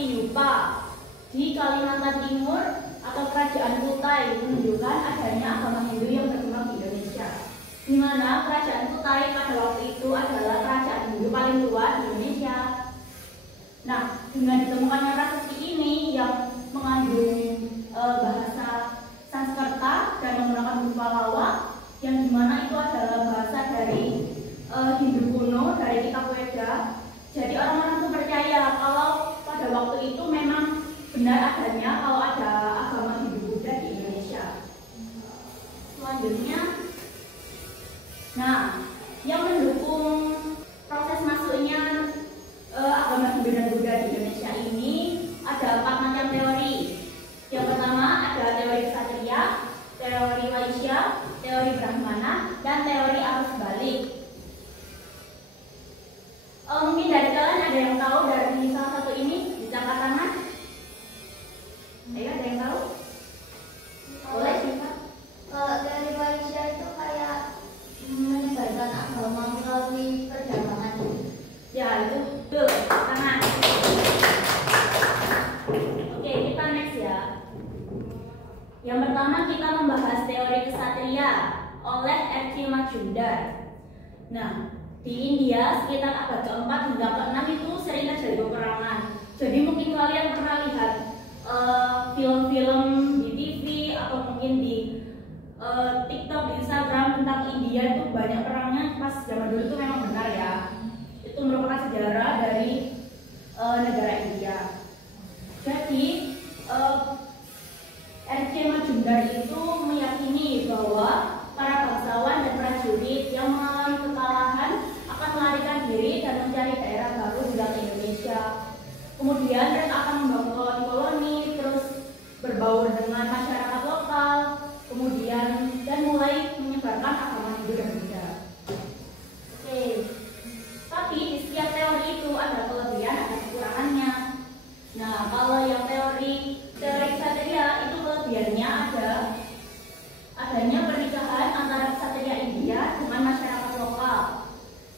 seperti Yupa di Kalimantan Timur atau Kerajaan Kutai menunjukkan adanya agama Hindu yang berkembang di Indonesia, di mana Kerajaan Kutai pada waktu itu adalah kerajaan Hindu paling tua di Indonesia. Nah, dengan ditemukannya prasasti ini yang mengandung bahasa Sanskerta dan menggunakan huruf Pallawa, yang dimana itu adalah bahasa dari Hindu kuno, dari kitab Weda. Jadi orang-orang itu percaya kalau pada waktu itu memang benar adanya kalau ada agama Hindu Buddha di Indonesia. Selanjutnya, nah, yang mendukung proses masuknya agama Hindu dan Buddha di Indonesia ini ada 4 macam teori. Yang pertama ada teori Ksatria, teori Waisya, teori Brahmana, dan teori arus balik. Mungkin dari kalian ada yang tahu dari salah satu ini, bisa angkat tangan. Ayo, ada yang tahu? Boleh sih, Pak. Kalau teori Waisya itu kayak menyebarkan agama melalui perdagangan. Ya, itu betul. Tangan. Oke, kita next ya. Yang pertama kita membahas teori Ksatria oleh R.C. Majumdar. Nah, di India sekitar abad ke-4 hingga ke-6 itu sering terjadi peperangan. Jadi mungkin kalian pernah lihat film-film di TV atau mungkin di TikTok, di Instagram tentang India itu banyak perangnya pas zaman dulu itu memang benar ya. Itu merupakan sejarah dari negara India. Jadi R.C. Majumdar itu meyakini bahwa para bangsawan dan prajurit yang mengalami kekalahan akan melarikan diri dan mencari daerah baru di dalam Indonesia. Kemudian mereka akan membangun koloni-koloni, terus berbaur dengan masyarakat lokal, kemudian dan mulai menyebarkan agama Hindu dan Buddha. Oke, tapi di setiap teori itu ada kelebihan, ada kekurangannya. Nah, kalau yang teori Ksatria itu kelebihannya adanya pernikahan antara Ksatria India dengan masyarakat lokal.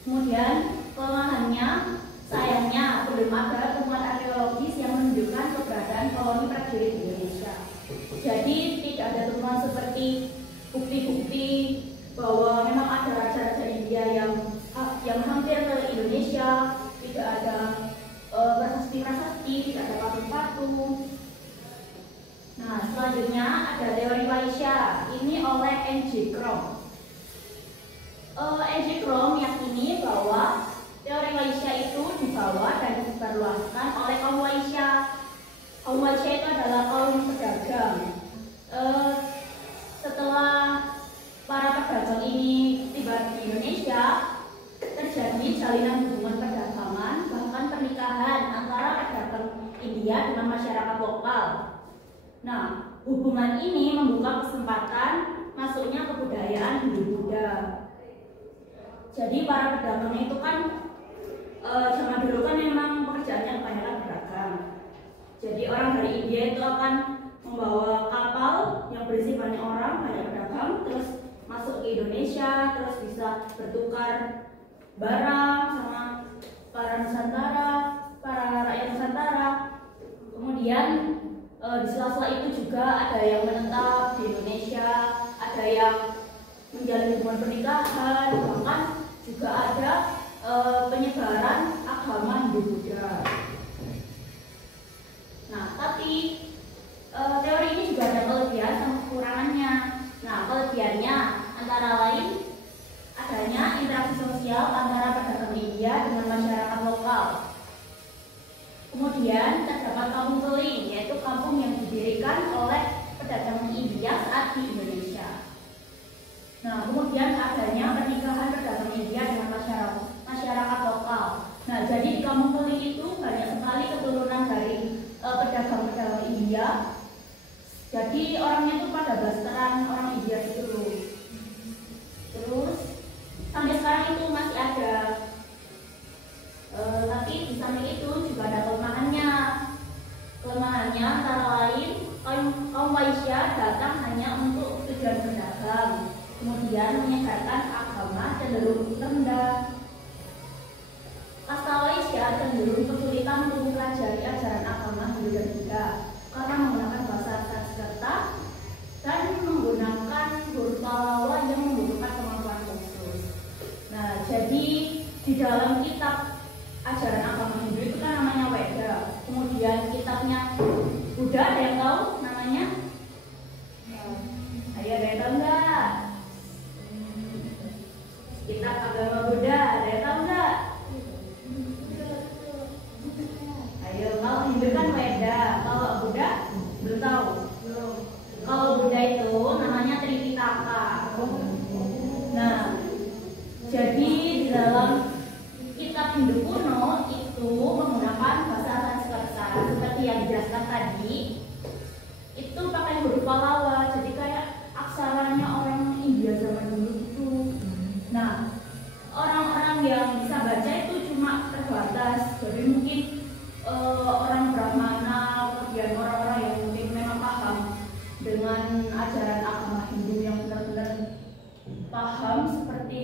Kemudian kelemahannya, sayangnya belum ada temuan arkeologis yang menunjukkan keberadaan koloni prajurit di Indonesia. Jadi tidak ada temuan seperti bukti-bukti bahwa memang ada raja-raja India yang hampir ke Indonesia. Tidak ada prasasti-prasasti, tidak ada patung-patung. Nah, selanjutnya ada teori Waisya, ini oleh N.J. Krom. N.J. Krom meyakini bahwa teori Waisya itu dibawa dan disebarluaskan oleh kaum Waisya. Kaum Waisya itu adalah kaum pedagang. Setelah para pedagang ini tiba di Indonesia, terjadi jalinan hubungan perdagangan, bahkan pernikahan antara pedagang India dengan masyarakat lokal. Nah, hubungan ini membuka kesempatan masuknya kebudayaan Hindu-Buddha. Jadi para pedagang itu kan zaman dulu kan memang pekerjaannya kebanyakan berdagang. Jadi orang dari India itu akan membawa kapal yang berisi banyak orang, banyak pedagang, terus masuk ke Indonesia, terus bisa bertukar barang sama para Nusantara, para rakyat Nusantara. Kemudian di sela-sela itu juga ada yang menetap di Indonesia, ada yang menjalin hubungan pernikahan, bahkan juga ada penyebaran agama Hindu-Buddha. Nah, tapi teori ini juga ada kelebihan dan kekurangannya. Nah, kelebihannya antara lain adanya interaksi sosial antara pedagang India dengan masyarakat lokal. Kemudian terdapat kampung keling, yaitu kampung yang didirikan oleh pedagang India saat di Indonesia. Nah, kemudian adanya pernikahan pedagang India dengan masyarakat lokal. Nah, jadi di kampung keling itu banyak sekali keturunan dari pedagang-pedagang India. Jadi orangnya itu pada blasteran orang India itu. Terus sampai sekarang itu masih ada. Tapi di samping itu juga ada kelemahannya. Kelemahannya antara lain kaum Waisya datang hanya untuk tujuan berdagang, kemudian menyebarkan agama cenderung rendah. Kasta Waisya cenderung kesulitan untuk mempelajari ajaran agama Hindu dan Buddha karena menggunakan bahasa Sanskerta dan menggunakan huruf Pallawa yang membutuhkan kemampuan khusus. Nah, jadi di dalam kitab ajaran agama Hindu itu kan namanya Weda. Kemudian kitabnya Buddha, ada yang tahu namanya? Ayo, ada yang tahu nggak? Kitab agama Buddha, ada yang tahu nggak? Ayo, kalau Hindu kan Weda, kalau Buddha belum tahu. Kalau Buddha itu namanya Tripitaka. Nah, jadi di dalam kitab Hindu kuno itu menggunakan bahasa Sanskerta seperti yang dijelaskan tadi. Itu pakai huruf Pallawa, jadi kayak aksaranya orang India zaman dulu itu. Nah, orang-orang yang bisa baca itu cuma terbatas. Jadi mungkin orang Brahmana, kemudian orang-orang yang mungkin memang paham dengan ajaran agama Hindu yang benar-benar paham, seperti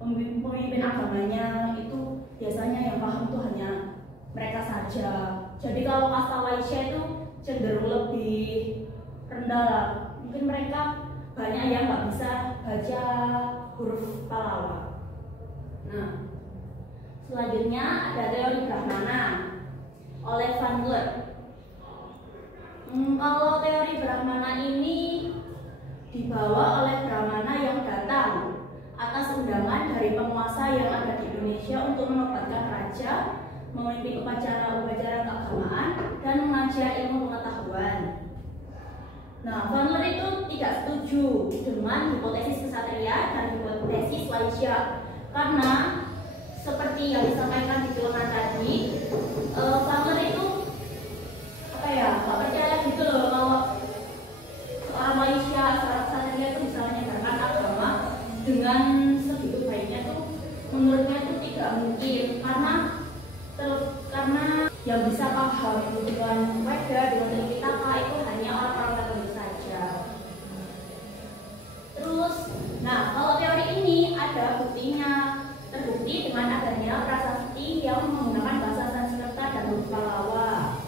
pemimpin agamanya itu biasanya yang paham itu hanya mereka saja. Jadi kalau kasta Waisya itu cenderung lebih rendah lah. Mungkin mereka banyak yang nggak bisa baca huruf Pallawa. Nah, selanjutnya ada teori Brahmana oleh Van Vleut. Kalau teori Brahmana ini dibawa oleh Brahmana yang datang atas undangan dari penguasa yang ada di Indonesia untuk menobatkan raja, memimpin upacara-upacara keagamaan, dan mengajar ilmu pengetahuan. Nah, Van Vleut itu tidak setuju dengan hipotesis kesatria dan hipotesis Waisya karena seperti yang disampaikan di film tadi, Van Vleut itu nggak percaya gitu loh kalau seorang Waisya, seorang kesatria itu bisa menyebarkan agama dengan segitu baiknya tuh, menurutnya itu tidak mungkin karena yang bisa paham dengan Weda, dengan Tripitaka itu hanya orang-orang Katolik saja. Terus, nah kalau teori ini ada buktinya, terbukti dengan adanya prasasti yang menggunakan bahasa Sanskerta dan huruf Pallawa.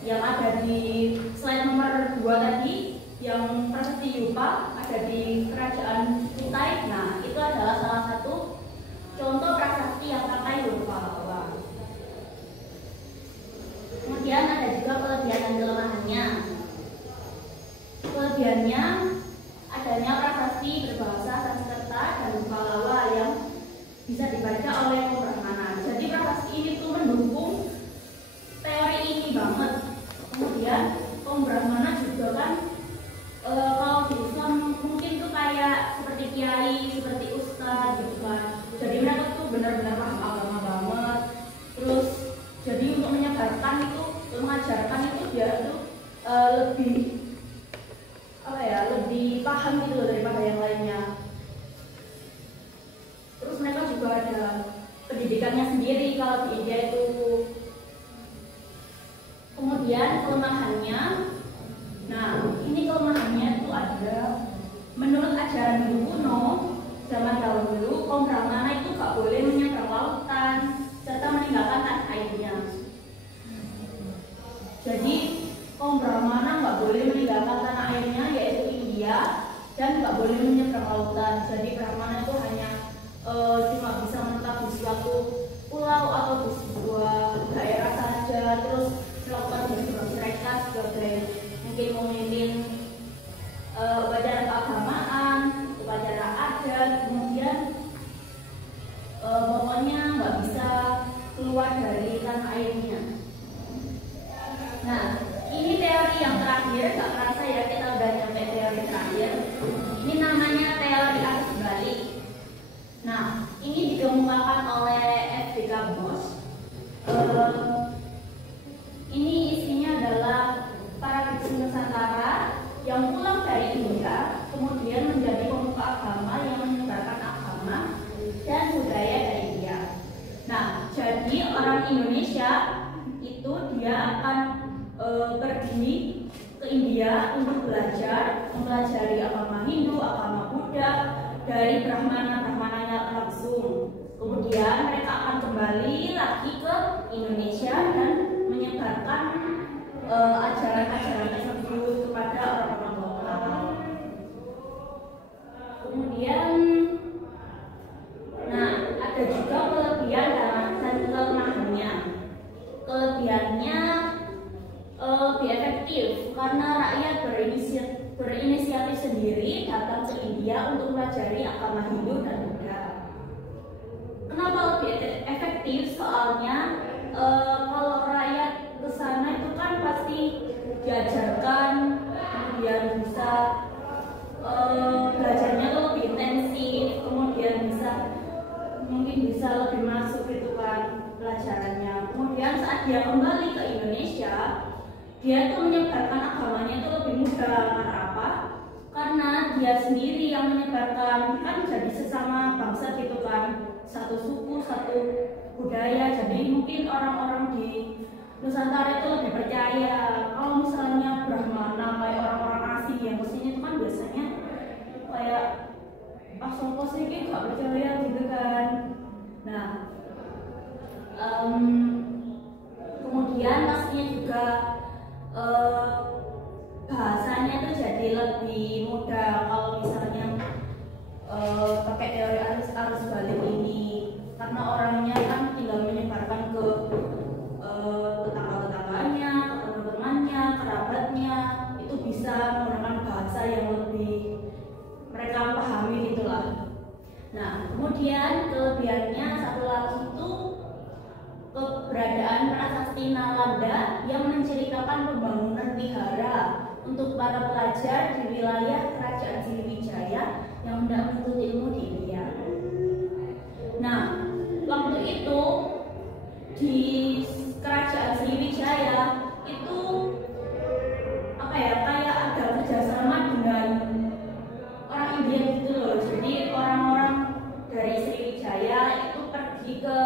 Yang ada di slide nomor 2 tadi, yang prasasti Yupa ada di kerajaan Kutai. Nah, itu adalah salah satu contoh prasasti yang pakai huruf Pallawa. Kemudian ada juga kelebihan dan kelemahannya. Kelebihannya adanya prasasti berbahasa Sanskerta dan Pallawa yang bisa dibaca oleh kaum Brahmana. Jadi prasasti ini tuh mendukung teori ini banget. Kemudian kaum Brahmana juga kan kalau di Islam mungkin tuh kayak seperti kiai, seperti ustadz gitu kan. Jadi mereka tuh benar-benar paham agama banget. Terus jadi untuk menyebarkan itu, mengajarkan itu dia tuh lebih lebih paham gitu daripada yang lainnya. Terus mereka juga ada pendidikannya sendiri kalau di India itu. Kemudian kelemahannya, nah ini kelemahannya itu ada menurut ajaran Hindu kuno zaman dahulu, kaum Brahmana itu gak boleh menyeberang lautan serta meninggalkan tanah airnya. Jadi kaum Brahmana nggak boleh meninggalkan tanah airnya yaitu India dan nggak boleh menyeberang lautan. Jadi Brahmana itu hanya cuma bisa menetap di suatu pulau atau di sebuah daerah saja, terus melakukan tugas mereka sebagai mungkin memimpin upacara keagamaan, upacara adat, kemudian pokoknya nggak bisa keluar dari tanah airnya. Nah, ini teori yang terakhir, gak kerasa ya kita udah nyampe teori terakhir. Ini namanya teori arus balik. Nah, ini dikemukakan oleh F.B.K. Bos. Ini isinya adalah para biksu Nusantara yang pulang dari India, kemudian menjadi pemuka agama yang menyebarkan agama dan budaya dari India. Nah, jadi orang Indonesia itu dia akan pergi ke India untuk belajar, mempelajari agama Hindu, agama Buddha dari Brahmana-Brahmananya langsung. Kemudian mereka akan kembali lagi ke Indonesia dan menyebarkan ajaran-ajaran tersebut kepada orang-orang lokal. Kemudian, nah ada juga kelebihan dan kelemahannya. Kelebihannya lebih efektif karena rakyat berinisiatif sendiri datang ke India untuk mempelajari agama Hindu dan Buddha. Kenapa lebih efektif? Soalnya kalau rakyat ke sana itu kan pasti diajarkan, kemudian bisa belajarnya tuh lebih intensif, kemudian mungkin bisa lebih masuk gitu kan pelajarannya. Kemudian saat dia kembali ke Indonesia, dia tuh menyebarkan agamanya itu lebih mudah. Karena apa? Karena dia sendiri yang menyebarkan, kan jadi sesama bangsa gitu kan, satu suku, satu budaya. Jadi mungkin orang-orang di Nusantara itu lebih percaya. Kalau misalnya Brahmana kayak orang-orang asing yang kesini itu kan biasanya kayak pas ini gak percaya gitu kan. Nah, kemudian pastinya juga bahasanya tuh jadi lebih mudah kalau misalnya pakai teori arus balik ini, karena orangnya kan tinggal menyebarkan ke tetangga-tetangganya, ke teman-temannya, kerabatnya, itu bisa menggunakan bahasa yang lebih mereka pahami gitulah. Nah, kemudian kelebihannya satu lagi itu keberadaan prasasti Nalanda yang menceritakan pembangunan wihara untuk para pelajar di wilayah Kerajaan Sriwijaya yang hendak menuntut ilmu di India. Nah, waktu itu di Kerajaan Sriwijaya itu kayak ada kerjasama dengan orang India gitu loh. Jadi orang-orang dari Sriwijaya itu pergi ke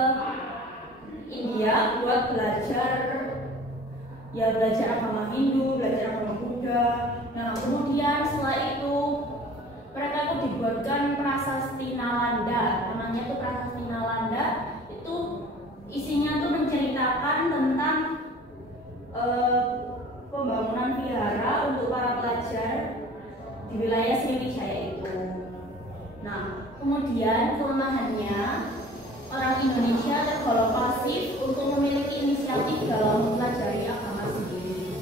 India buat belajar agama Hindu, belajar agama Buddha. Nah, kemudian setelah itu mereka tuh dibuatkan prasasti Nalanda. Namanya tuh prasasti Nalanda. Itu isinya tuh menceritakan tentang pembangunan vihara untuk para pelajar di wilayah Sriwijaya itu. Nah, kemudian kelemahannya, orang Indonesia tergolong pasif untuk memiliki inisiatif dalam mempelajari agama sendiri.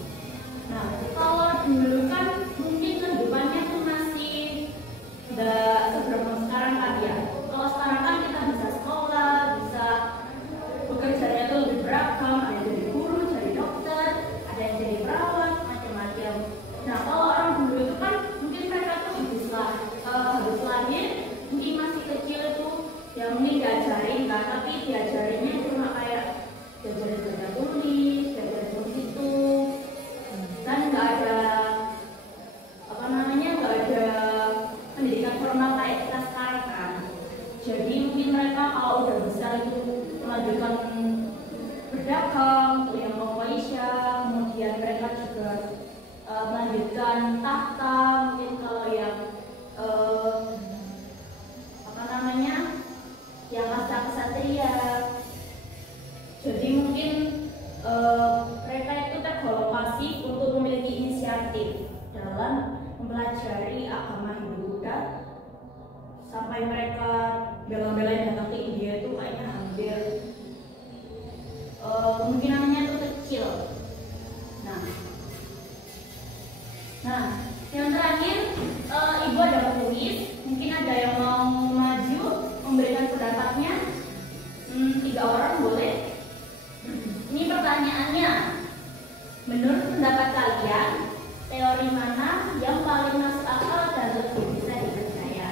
Nah, kalau dulu kan mungkin kehidupannya tuh masih tidak seberapa sekarang kan ya. Kalau sekarang kan kita bisa sekolah, bisa bekerjanya tuh lebih beragam, ada yang jadi guru, jadi dokter, ada yang jadi perawat, macam-macam. Nah, kalau orang dulu itu kan mungkin mereka tuh habis lahir, mungkin masih kecil itu ya mungkin diajarin kan, tapi diajarinnya cuma kayak diajarin baca tulis, diajarin itu, dan nggak ada nggak ada pendidikan formal kayak kita sekarang kan. Jadi mungkin mereka kalau udah besar itu melanjutkan berdagang untuk yang Malaysia, kemudian mereka juga melanjutkan tahta, mungkin kalau yang yang kasta kesatria. Jadi mungkin mereka itu tergolong pasif untuk memiliki inisiatif dalam mempelajari agama Hindu Buddha, sampai mereka bela-belain datang ke India itu kayaknya hampir kemungkinannya itu kecil. Nah, yang terakhir Ibu ada menulis, mungkin ada yang mau maju memberikan pendapatnya. 3 orang boleh. Ini pertanyaannya, menurut pendapat kalian, teori mana yang paling masuk akal dan lebih bisa dipercaya?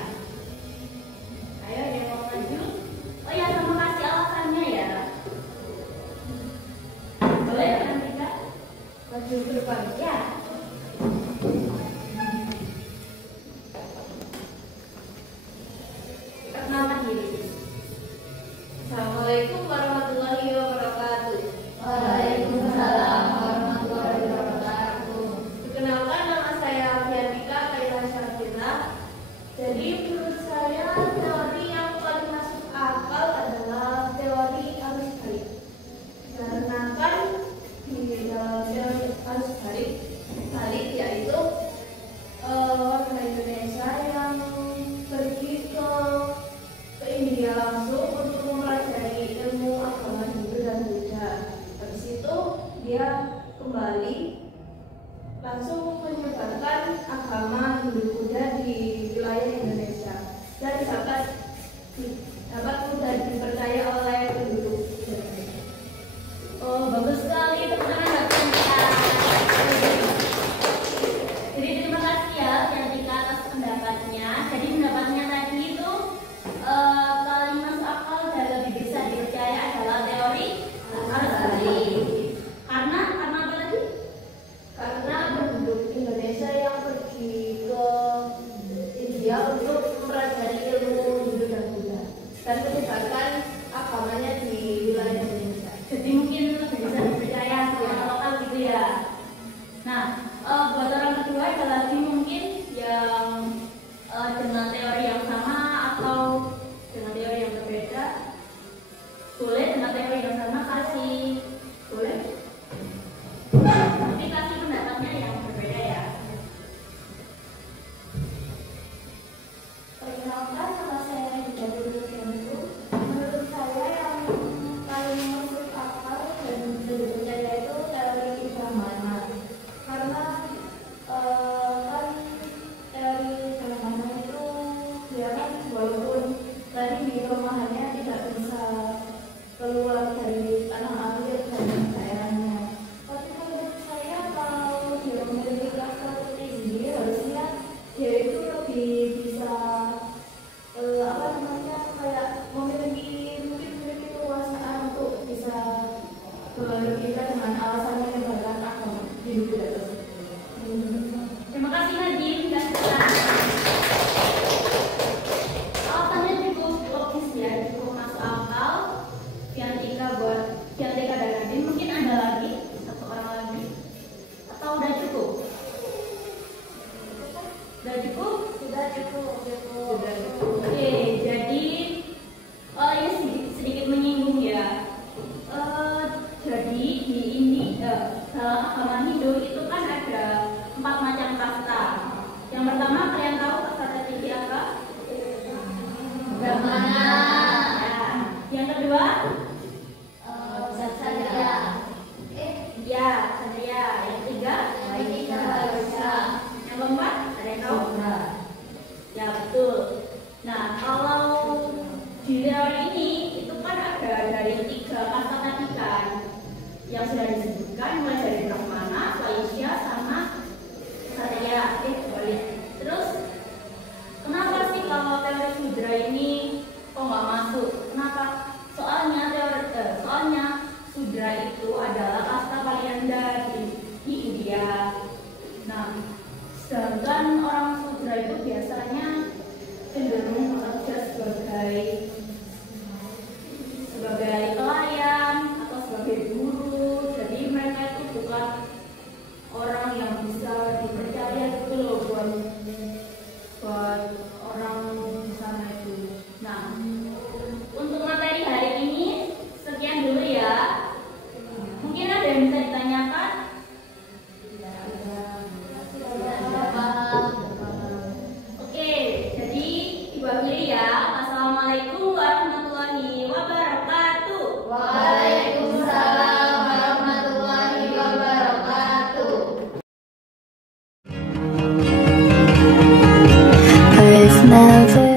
Perkenalkan, nama saya Dita Dulu. Menurut saya yang paling masuk akal dan bisa dipercaya itu teori keamanan. Karena kan teori keamanan itu dia kan walaupun tadi di pemahamannya tidak bisa keluar dari tanah air dan daerahnya. Tapi menurut saya kalau dia memiliki karakter tinggi, harusnya dia itu lebih bisa kayak memiliki kekuasaan untuk bisa berkita dengan alasan menyebarkan agama di dunia tersebut. Terima kasih Nadim dan Ustaz. Alasannya cukup logis ya, cukup masuk akal. Fiantika dan Nadim, mungkin ada lagi satu orang lagi atau udah cukup? Udah cukup? Sudah cukup. Oke, jadi ini sedikit menyinggung ya. Jadi dalam agama Hindu itu kan ada 4 macam kasta. Yang pertama, kalian tahu kasta tertinggi apa? Brahmana. Ya. Yang kedua, Kshatriya. ya, Kshatriya. Yang ketiga, Waisyya. yang keempat, ada yang tahu? Ya, betul. Nah, kalau di teori ini itu kan ada dari 3 kasta tadi kan yang sudah disebutkan, mulai dari Brahmana, Waisyya, sama Kshatriya. Terus kenapa sih kalau teori Sudra ini kok nggak masuk? Kenapa? Soalnya Sudra itu adalah kasta paling rendah di India. Nah, sedangkan orang Sudra itu biasanya cenderung bekerja sebagai pelayan atau sebagai buruh. Jadi mereka itu bukan orang yang bisa dipercaya gitu loh buat orang di sana itu. Nah, untuk materi hari ini sekian dulu ya. Mungkin ada yang bisa ditanyakan? Oke, jadi Ibu akhiri ya. Assalamualaikum warahmatullahi wabarakatuh. Waalaikumsalam warahmatullahi wabarakatuh. I've never